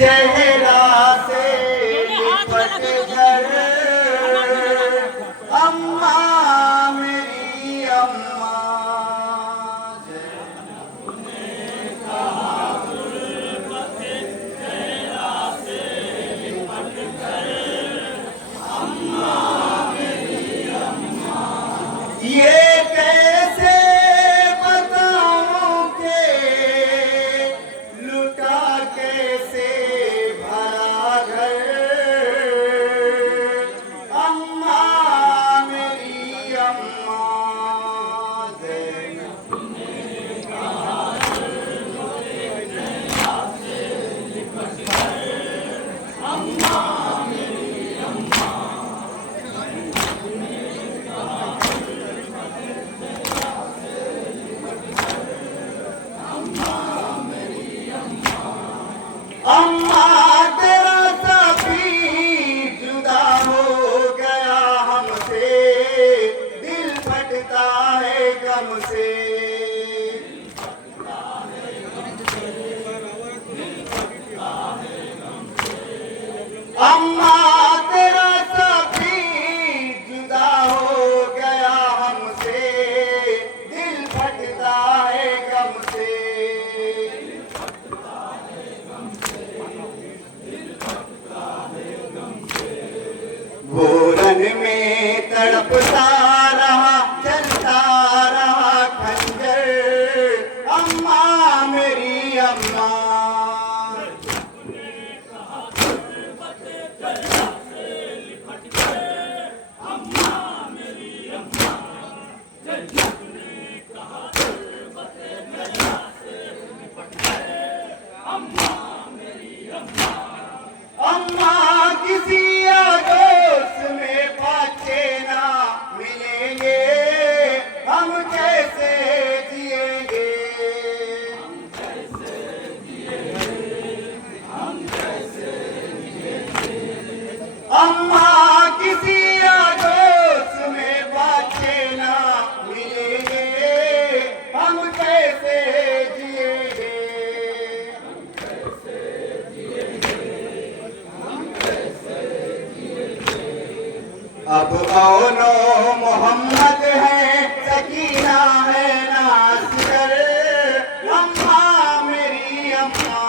चेहरा से लिपट कर अम्मा मेरी अम्मा ये कैसे बताऊं के लुटा कैसे भरा घर अम्मा मेरी अम्मा अम्मा तेरा सभी जुदा हो गया हमसे दिल फटता है गम से अम्मा तेरा सभी जुदा हो गया हमसे दिल फटता है गम से घोरन में तड़पता रहा चलता रहा खंजर अम्मा मेरी अम्मा अम्मा किसी आगोश में पाछे ना मिलेंगे हम कैसे जिएंगे अम्मा किसी आगोश में पाछे ना मिलेंगे हम कैसे जिएंगे अब औनो मोहम्मद है सकीना है नासिर अम्मा मेरी अम्मा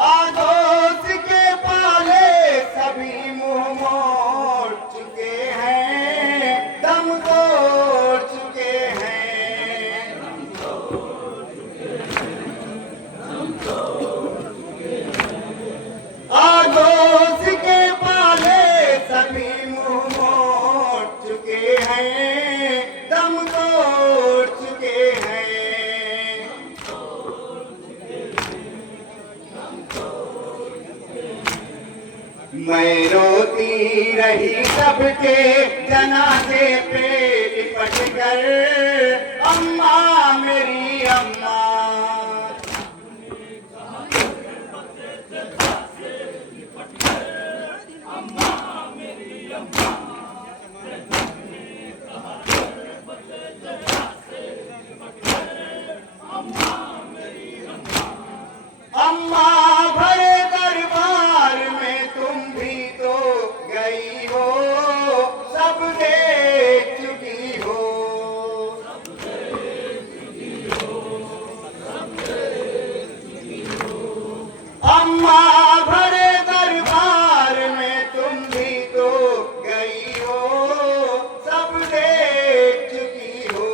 आगोश के पाले सभी मुंह मोड़ चुके हैं दम तोड़ चुके हैं आगोश के पाले सभी मुंह मोड़ चुके हैं दम तोड़ चुके हैं मैं रोती रही सबके जनाजे पे लिपट कर अम्मा मेरी अम्मा अम्मा भरे दरबार में तुम भी तो गई हो सब देख चुकी हो अम्मा भरे दरबार में तुम भी तो गई हो सब देख चुकी हो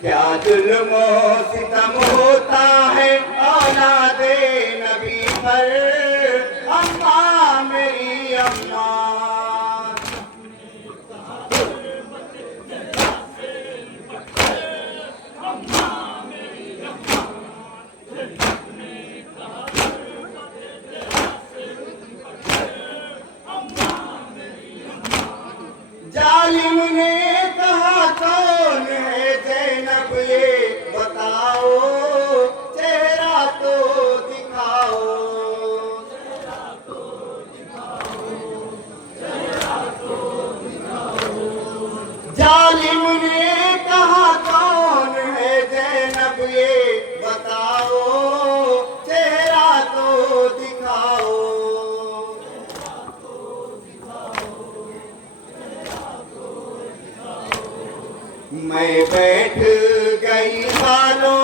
क्या जुल्म सितम होता है औलादे नबी पर अम्मा मेरी अम्मा जालिम ने कहा मैं बैठ गई बालों